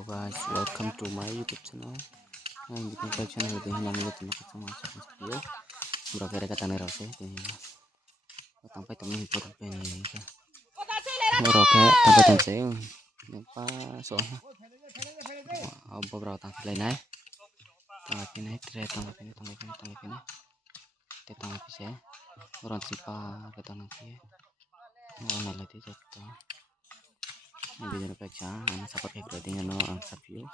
Hello guys, welcome to my YouTube channel. Nah, bikin channel lebih hanya milik teman sama video. Berapa kata nih rasa ini? Sampai temen berben ini. Berapa sampai temen saya? Apa soalnya? Beberapa tangki lain nih. Tangki ini, tangki ini. Tangki saya. Orang siapa kata nanti? Orang lagi jatuh. Ini video pecah, ana sapat kayak berarti no ang sa view.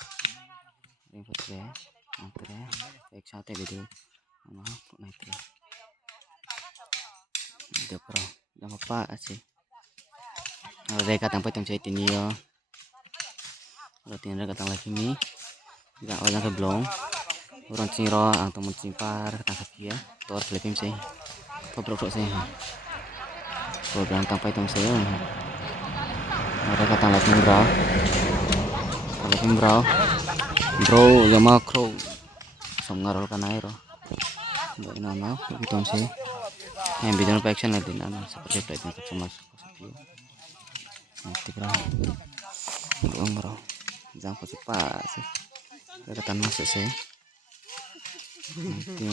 Yang putri, antre, pecah te video. Ano, naik. Video pro, jangan apa sih. Mereka tanpa tem saya ini yo. Latihan mereka tang lagi ni. Tidak orang ke belum. Orang ciro, ang temen simpar, tangkap dia. Tor film saya. Foto saya. Program tanpa tem saya. Mereka tang lagi bro. Bro, yang makro. Songar kan air. Nggak nama, itu sih. Yang bidan action nanti nana seperti itu yang sama view. Nanti bro, jangan cepat sih. Kelihatan masuk sih. Nanti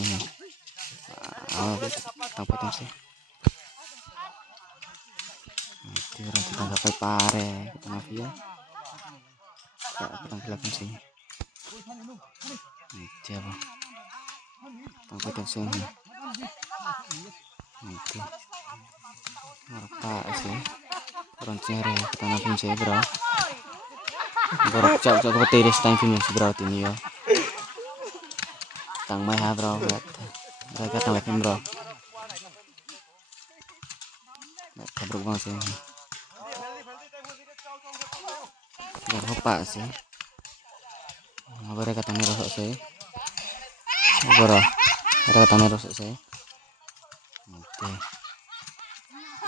tanpa itu sih. Nanti orang kita nggak pare, kita mafia. Kita kelihatan sih. Nanti apa? Tanpa itu sih. Nanti apa sih? Orang cari kita nafim sih bro. Borok cak ke tiris time film bro ini ya. Tang mai ha bro. Mereka tang film bro. Kabruk bang sih. Borok apa sih? Mereka tang rosok sih. Borok. Mereka tang rosok sih. Oke.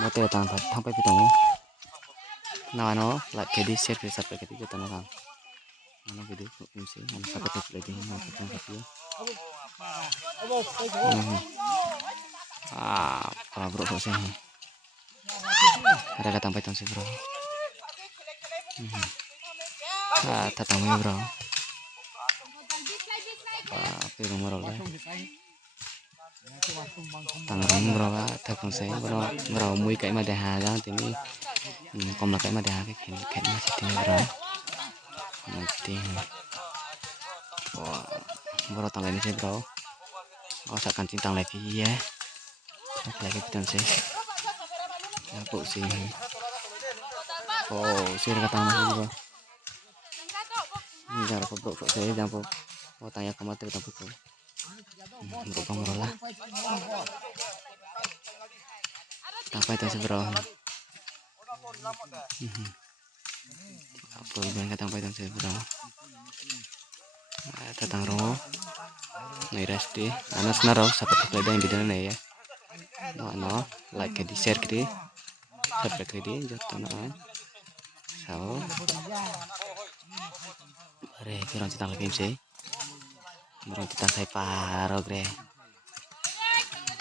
Motor tanpa pitong. Nah, ano, like jadi share ke subscribe ke kita nang. Ano video ini sih, ano sapat lagi nang kita video. Para bro sih. Ada kata sampai tong sih bro. Tatangnya bro. Tapi nomor lah. Tangan bro, tatang saya bro mui kayak mana dah kan ini. Kom là cái mà đá cái mà chỉ bro. Nanti. Bro tang lain sih bro. Seakan cintang lagi ya. Lagi kita sih. Aku sih. Sih kata mas bro. Jangan bro saya jangan mau tanya ke mati tapi bro. Bro lah. Apa itu sih bro? Apa yang kata apa itu bro? Tatang ro, nairasti, anas naro, sapat kelada yang bidan ya. No, like di share kiri, subscribe kiri, jatuh naan. So, bare kurang cita lagi sih. Kurang cita saya paro gre.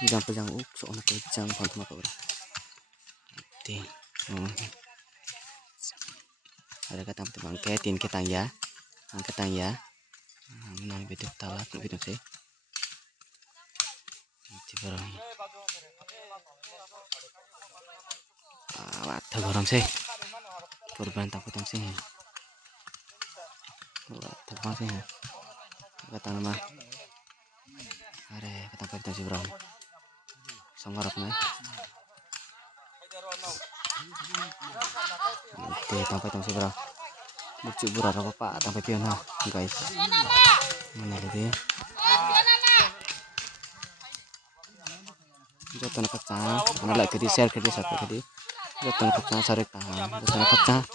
Jangan soalnya kejang konten apa bro? Di. Ada kata bangketin kita ya, angkatan ya. Menang video talak video sih. Coba ada orang sih. Korban takut sih. Terbang sih. Kata nama. Ada ketangkap itu sih bro. Sangarap nih. Tanpa itu sih bro. Lucu bro apa pak tanpa piano guys. Mana lagi? Jatuh nak pecah. Mana lagi di share ke di subscribe ke di. Jatuh nak pecah sarik tangan. Jatuh nak pecah.